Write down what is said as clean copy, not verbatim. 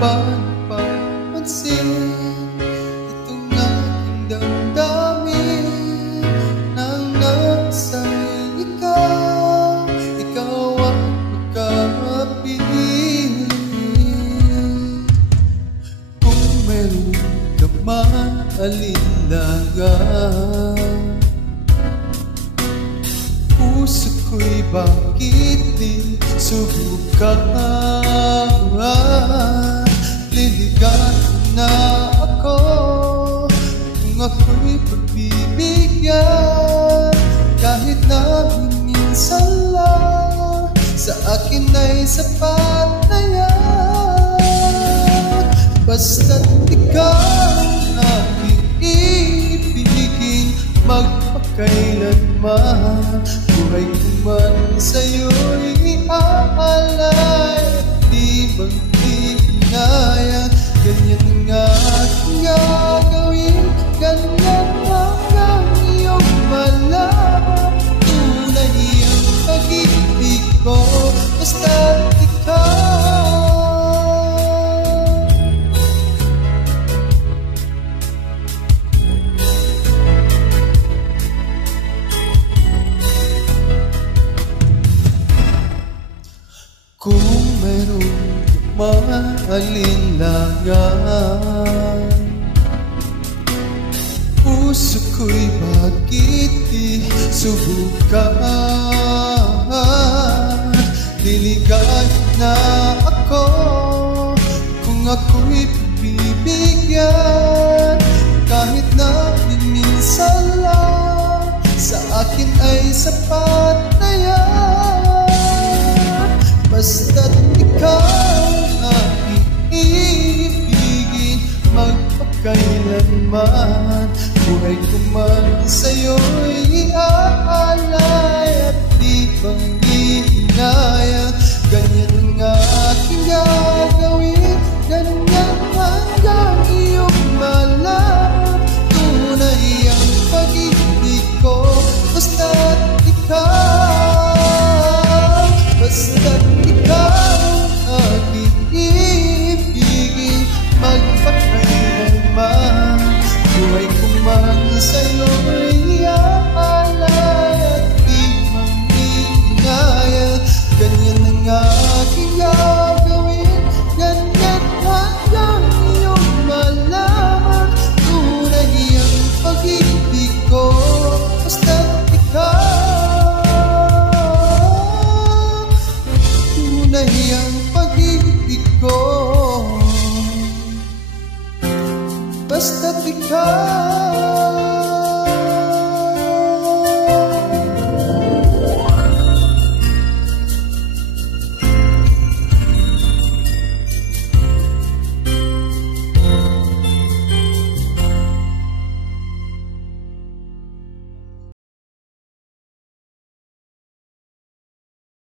ba napapansin itong aking damdamin nang nasa'y ikaw ang makapili? Kung meron ka man alinlangan, puso ko'y bakit di subukan? Liligayan na ako kung ako'y pagbibigyan, kahit na minsan lang sa akin ay sapat na yan. Basta't ikaw ang iibigin magpakailanman, buhay ko man sa'yo'y iaalay, di maghinayang. Ganyan nga aking gagawin, ganyan ang iyong malaman. Tunay ang pag-ibig ko, basta't ikaw. Kung mayroong maalinlangan, puso ko'y bakit di subukan? Liligayan na ako kung ako'y bibigyan, kahit na minsan lang sa akin ay sapat na yan. Basta't ikaw ang iibigin magpakailanman, buhay ko man sa'yo'y